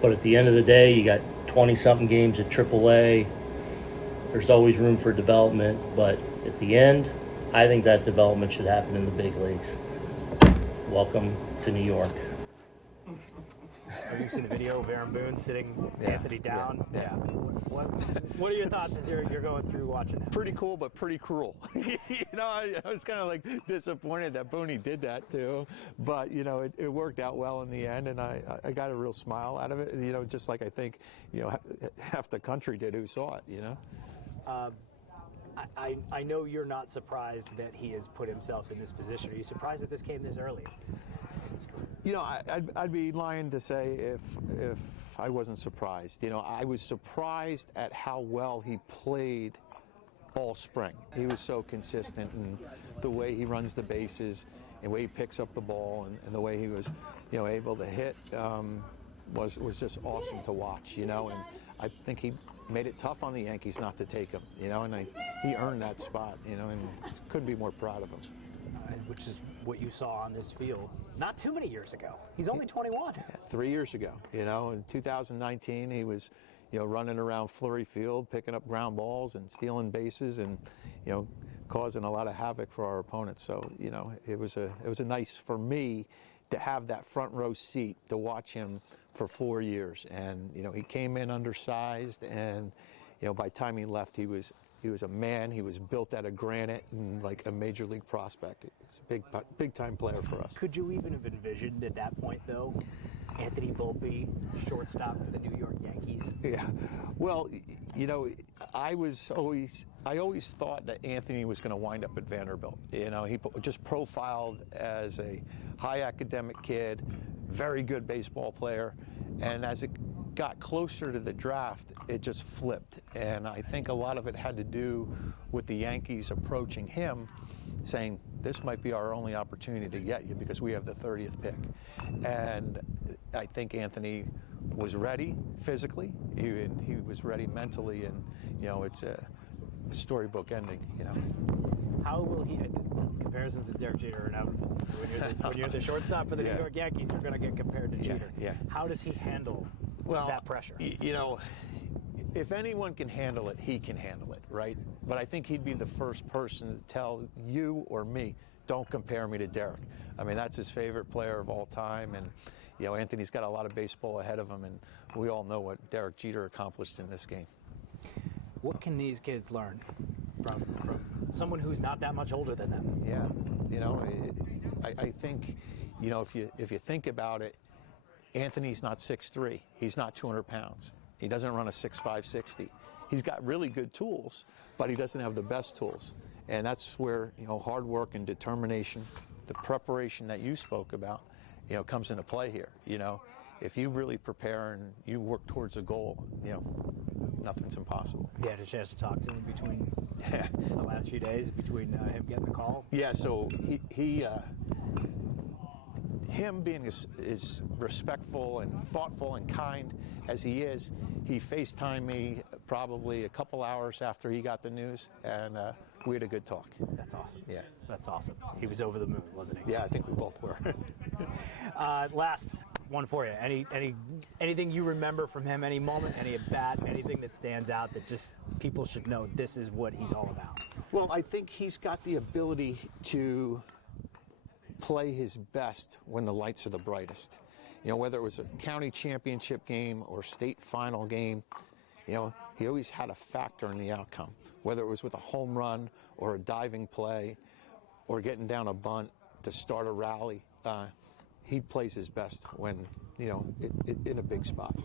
But at the end of the day, you got 20-something games at AAA. There's always room for development, but at the end, I think that development should happen in the big leagues. Welcome to New York. Have you seen the video of Aaron Boone sitting Anthony down? Yeah. What are your thoughts as you're going through watching that? Pretty cool, but pretty cruel. I was kind of like disappointed that Booney did that too, but it worked out well in the end, and I got a real smile out of it. Just like I think half the country did who saw it. I know you're not surprised that he has put himself in this position. Are you surprised that this came this early? I'd be lying to say if I wasn't surprised. I was surprised at how well he played all spring. He was so consistent in the way he runs the bases, and the way he picks up the ball, and the way he was, able to hit was just awesome to watch. And I think he made it tough on the Yankees not to take him. And he earned that spot. And couldn't be more proud of him. Which is what you saw on this field not too many years ago. He's only 21. Yeah, 3 years ago. In 2019, he was, running around Fleury Field, picking up ground balls and stealing bases, and causing a lot of havoc for our opponents. So it was a nice for me to have that front row seat to watch him for 4 years. And he came in undersized, and by the time he left, he was a man. He was built out of granite and like a major league prospect. He's a big time player for us. Could you even have envisioned at that point, though, Anthony Volpe, shortstop for the New York Yankees? Yeah. Well, I always thought that Anthony was going to wind up at Vanderbilt. He just profiled as a high academic kid, very good baseball player, and as it got closer to the draft, it just flipped. And I think a lot of it had to do with the Yankees approaching him saying, this might be our only opportunity to get you because we have the 30th pick. And I think Anthony was ready physically, he was ready mentally, and it's a storybook ending. How will he, comparisons to Derek Jeter are inevitable. When you're the shortstop for the New York Yankees, you're going to get compared to Jeter. Yeah. How does he handle that pressure? If anyone can handle it, he can handle it, right? But I think he'd be the first person to tell you or me, don't compare me to Derek. I mean, that's his favorite player of all time, and Anthony's got a lot of baseball ahead of him, and we all know what Derek Jeter accomplished in this game. What can these kids learn from someone who's not that much older than them? Yeah, I think, if you think about it, Anthony's not 6'3". He's not 200 pounds. He doesn't run a 6'5", 60. He's got really good tools, but he doesn't have the best tools. And that's where, hard work and determination, the preparation that you spoke about, comes into play here. If you really prepare and you work towards a goal, nothing's impossible. You had a chance to talk to him between the last few days, between him getting the call? Yeah, so him being as respectful and thoughtful and kind as he is, he FaceTimed me probably a couple hours after he got the news, and we had a good talk. That's awesome. Yeah. That's awesome. He was over the moon, wasn't he? Yeah, I think we both were. Last one for you. Anything you remember from him, any moment, any at-bat, anything that stands out that just people should know this is what he's all about? Well, I think he's got the ability to play his best when the lights are the brightest. Whether it was a county championship game or state final game, he always had a factor in the outcome. Whether it was with a home run or a diving play or getting down a bunt to start a rally, he plays his best when, in a big spot.